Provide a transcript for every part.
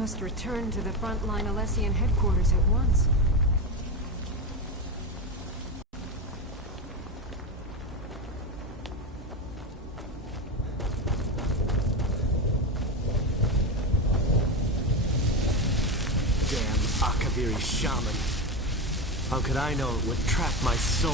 must return to the frontline Alessian headquarters at once. Damn Akaviri shaman. How could I know it would trap my soul?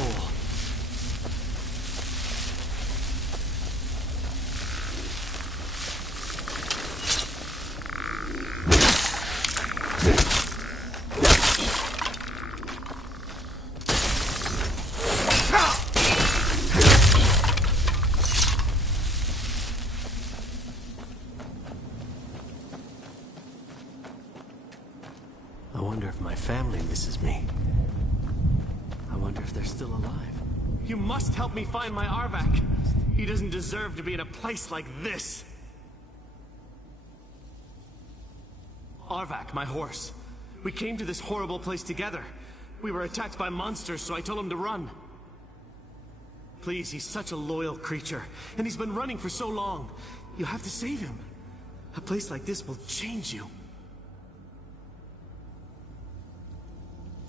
I wonder if my family misses me. I wonder if they're still alive. You must help me find my Arvak. He doesn't deserve to be in a place like this. Arvak, my horse. We came to this horrible place together. We were attacked by monsters, so I told him to run. Please, he's such a loyal creature, and he's been running for so long. You have to save him. A place like this will change you.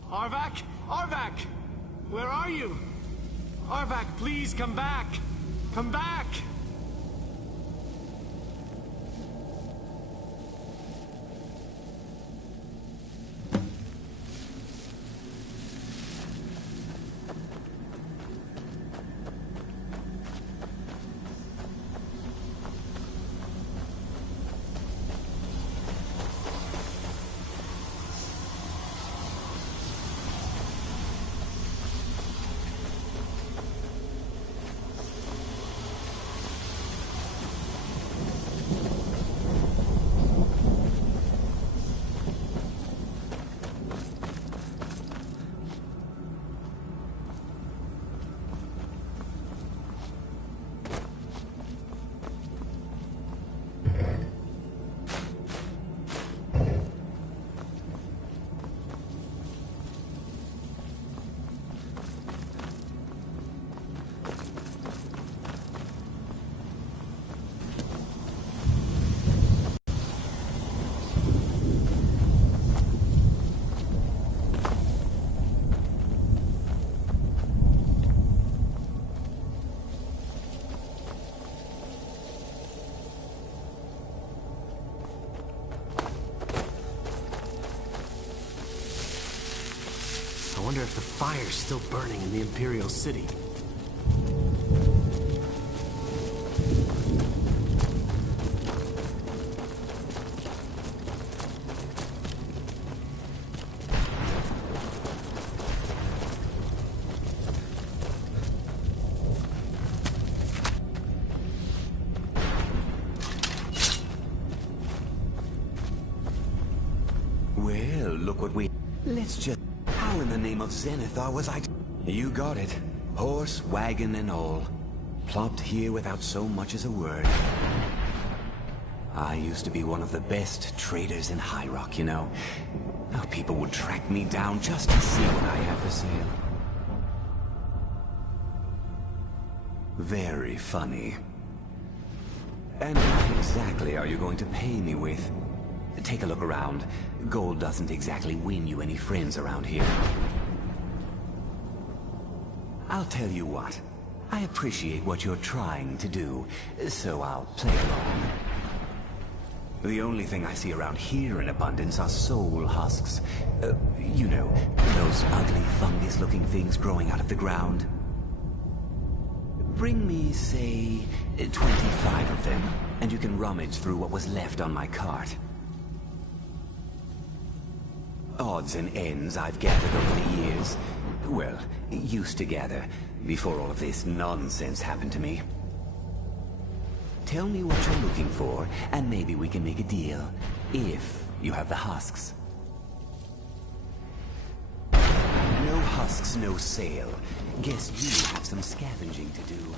Arvak? Arvak! Where are you? Arvak, please come back! Come back! I wonder if the fire's still burning in the Imperial City. Well, look what we... Let's just... How in the name of Zenithar was I... You got it. Horse, wagon, and all. Plopped here without so much as a word. I used to be one of the best traders in High Rock, you know. How people would track me down just to see what I had for sale. Very funny. And what exactly are you going to pay me with? Take a look around. Gold doesn't exactly win you any friends around here. I'll tell you what. I appreciate what you're trying to do, so I'll play along. The only thing I see around here in abundance are soul husks. You know, those ugly fungus-looking things growing out of the ground. Bring me, say, 25 of them, and you can rummage through what was left on my cart. Odds and ends I've gathered over the years. Well, used to gather, before all of this nonsense happened to me. Tell me what you're looking for, and maybe we can make a deal. If you have the husks. No husks, no sale. Guess you have some scavenging to do.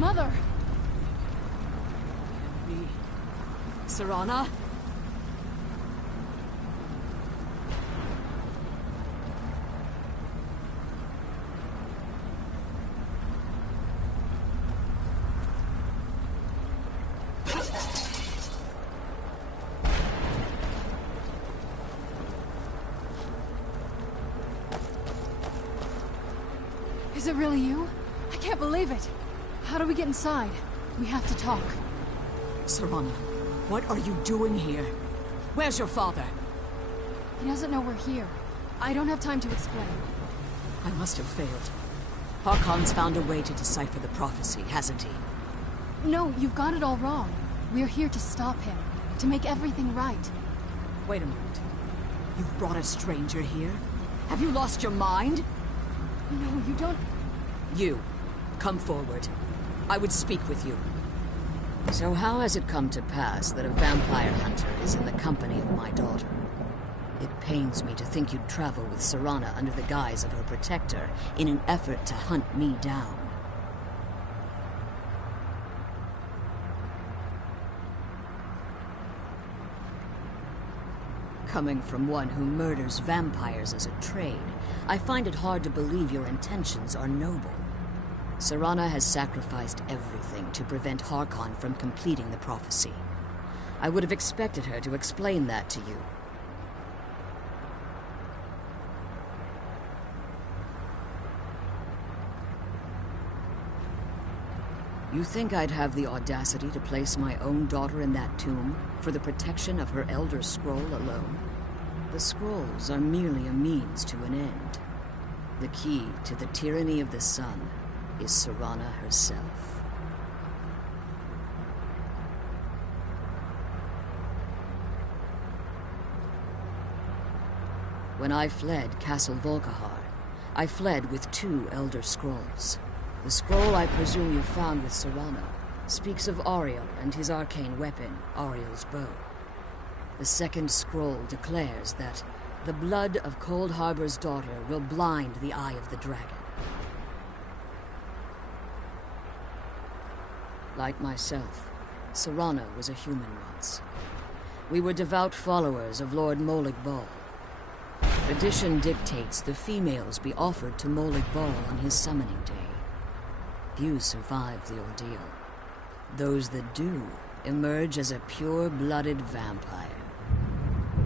Mother! Me. Serana? Is it really you? I can't believe it. How do we get inside? We have to talk. Serana, what are you doing here? Where's your father? He doesn't know we're here. I don't have time to explain. I must have failed. Harkon's found a way to decipher the prophecy, hasn't he? No, you've got it all wrong. We're here to stop him. To make everything right. Wait a moment. You've brought a stranger here? Have you lost your mind? No, you don't... You, come forward. I would speak with you. So how has it come to pass that a vampire hunter is in the company of my daughter? It pains me to think you'd travel with Serana under the guise of her protector in an effort to hunt me down. Coming from one who murders vampires as a trade, I find it hard to believe your intentions are noble. Serana has sacrificed everything to prevent Harkon from completing the prophecy. I would have expected her to explain that to you. You think I'd have the audacity to place my own daughter in that tomb for the protection of her Elder Scroll alone? The scrolls are merely a means to an end. The key to the tyranny of the sun is Serana herself. When I fled Castle Volkihar, I fled with 2 Elder Scrolls. The scroll I presume you found with Serana speaks of Auriel and his arcane weapon, Auriel's bow. The second scroll declares that the blood of Cold Harbor's daughter will blind the eye of the dragon. Like myself, Serana was a human once. We were devout followers of Lord Molig Bal. Tradition dictates the females be offered to Molig Bal on his summoning day. Few survive the ordeal. Those that do emerge as a pure-blooded vampire.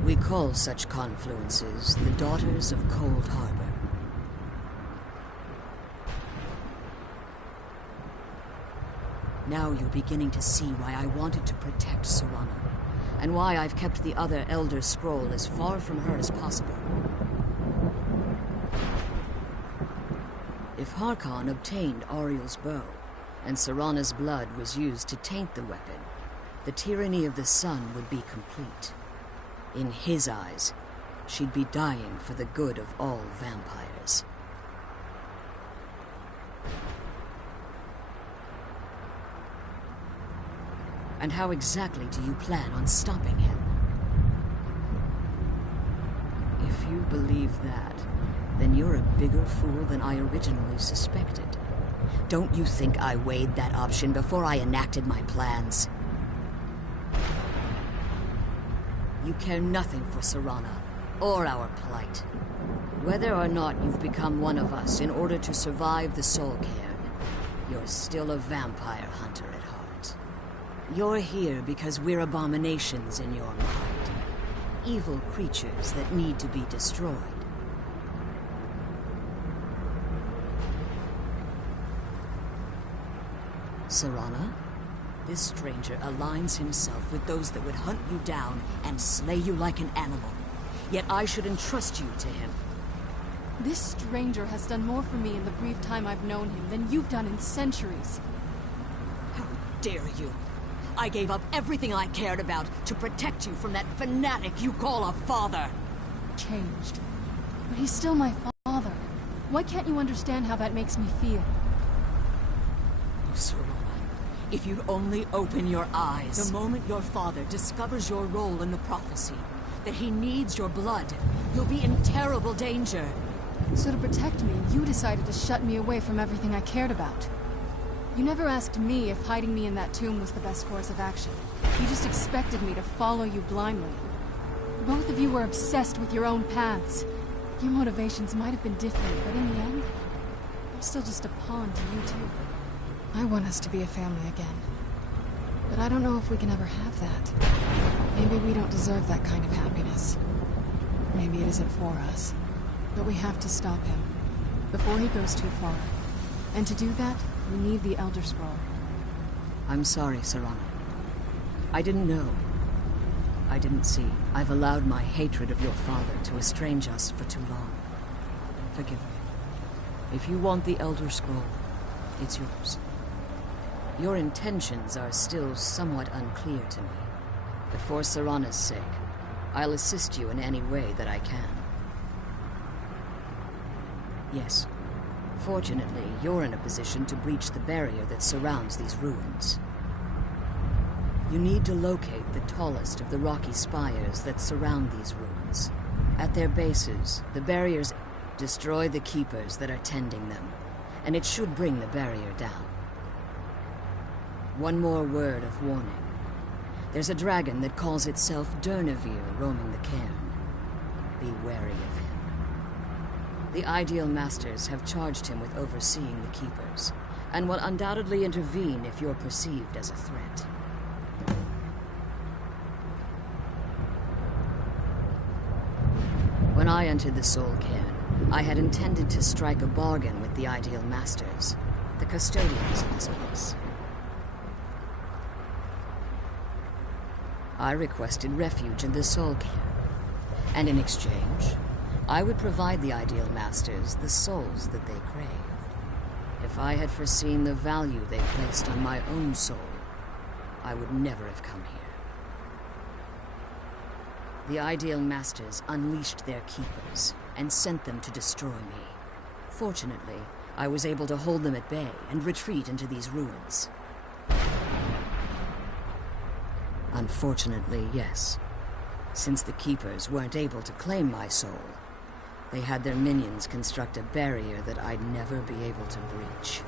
We call such confluences the Daughters of Cold Harbor. Now you're beginning to see why I wanted to protect Serana, and why I've kept the other Elder Scroll as far from her as possible. If Harkon obtained Auriel's bow, and Serana's blood was used to taint the weapon, the tyranny of the sun would be complete. In his eyes, she'd be dying for the good of all vampires. And how exactly do you plan on stopping him? If you believe that, then you're a bigger fool than I originally suspected. Don't you think I weighed that option before I enacted my plans? You care nothing for Serana, or our plight. Whether or not you've become one of us in order to survive the Soul Cairn, you're still a vampire hunter at heart. You're here because we're abominations in your mind. Evil creatures that need to be destroyed. Serana, this stranger aligns himself with those that would hunt you down and slay you like an animal. Yet I should entrust you to him. This stranger has done more for me in the brief time I've known him than you've done in centuries. How dare you! I gave up everything I cared about to protect you from that fanatic you call a father! Changed. But he's still my father. Why can't you understand how that makes me feel? Oh, Serana, if you'd only open your eyes. The moment your father discovers your role in the prophecy, that he needs your blood, you'll be in terrible danger. So to protect me, you decided to shut me away from everything I cared about. You never asked me if hiding me in that tomb was the best course of action. You just expected me to follow you blindly. Both of you were obsessed with your own paths. Your motivations might have been different, but in the end, I'm still just a pawn to you two. I want us to be a family again. But I don't know if we can ever have that. Maybe we don't deserve that kind of happiness. Maybe it isn't for us. But we have to stop him, before he goes too far. And to do that, we need the Elder Scroll. I'm sorry, Serana. I didn't know. I didn't see. I've allowed my hatred of your father to estrange us for too long. Forgive me. If you want the Elder Scroll, it's yours. Your intentions are still somewhat unclear to me, but for Serana's sake, I'll assist you in any way that I can. Yes. Fortunately, you're in a position to breach the barrier that surrounds these ruins. You need to locate the tallest of the rocky spires that surround these ruins. At their bases, the barriers destroy the keepers that are tending them, and it should bring the barrier down. One more word of warning. There's a dragon that calls itself Durnevere roaming the cairn. Be wary of him. The Ideal Masters have charged him with overseeing the keepers, and will undoubtedly intervene if you're perceived as a threat. When I entered the Soul Cairn, I had intended to strike a bargain with the Ideal Masters, the custodians of this place. I requested refuge in the Soul Cairn, and in exchange, I would provide the Ideal Masters the souls that they craved. If I had foreseen the value they placed on my own soul, I would never have come here. The Ideal Masters unleashed their keepers and sent them to destroy me. Fortunately, I was able to hold them at bay and retreat into these ruins. Unfortunately, yes. Since the keepers weren't able to claim my soul, they had their minions construct a barrier that I'd never be able to breach.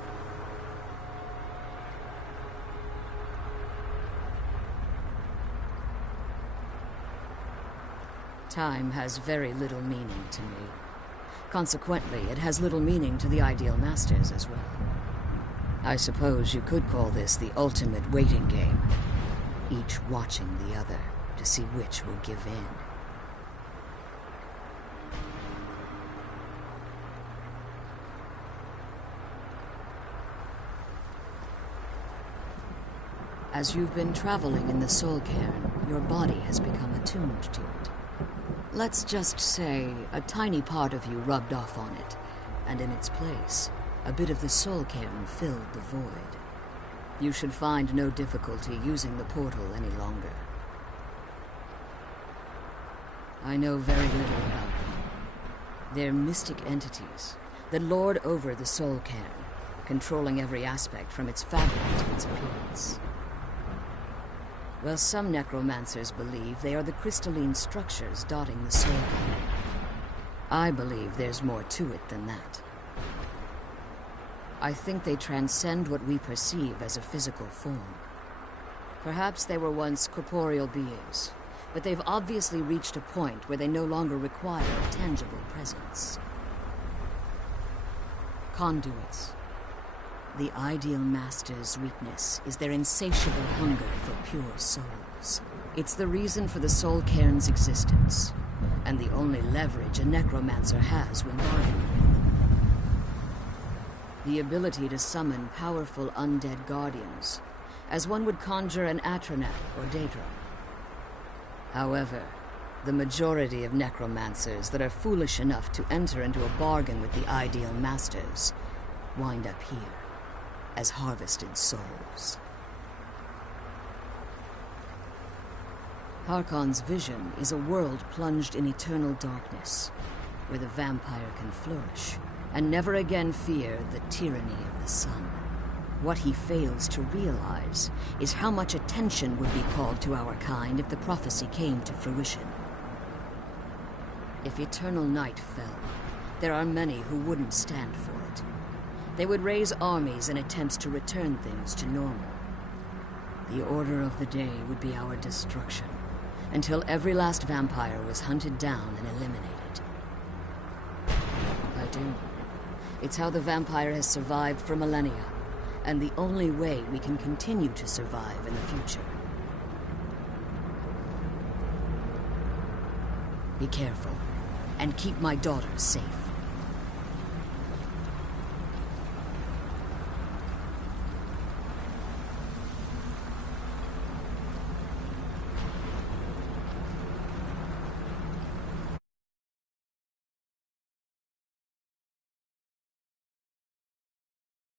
Time has very little meaning to me. Consequently, it has little meaning to the Ideal Masters as well. I suppose you could call this the ultimate waiting game, each watching the other to see which will give in. As you've been traveling in the Soul Cairn, your body has become attuned to it. Let's just say a tiny part of you rubbed off on it, and in its place, a bit of the Soul Cairn filled the void. You should find no difficulty using the portal any longer. I know very little about them. They're mystic entities that lord over the Soul Cairn, controlling every aspect from its fabric to its appearance. Well, some necromancers believe they are the crystalline structures dotting the Soul Cairn. I believe there's more to it than that. I think they transcend what we perceive as a physical form. Perhaps they were once corporeal beings, but they've obviously reached a point where they no longer require a tangible presence. Conduits. The Ideal Masters' weakness is their insatiable hunger for pure souls. It's the reason for the Soul Cairn's existence, and the only leverage a necromancer has when bargaining with them. The ability to summon powerful undead guardians, as one would conjure an Atronak or Daedra. However, the majority of necromancers that are foolish enough to enter into a bargain with the Ideal Masters wind up here as harvested souls. Harkon's vision is a world plunged in eternal darkness, where the vampire can flourish and never again fear the tyranny of the sun. What he fails to realize is how much attention would be called to our kind if the prophecy came to fruition. If eternal night fell, there are many who wouldn't stand for it. They would raise armies in attempts to return things to normal. The order of the day would be our destruction, until every last vampire was hunted down and eliminated. I do. It's how the vampire has survived for millennia, and the only way we can continue to survive in the future. Be careful, and keep my daughters safe.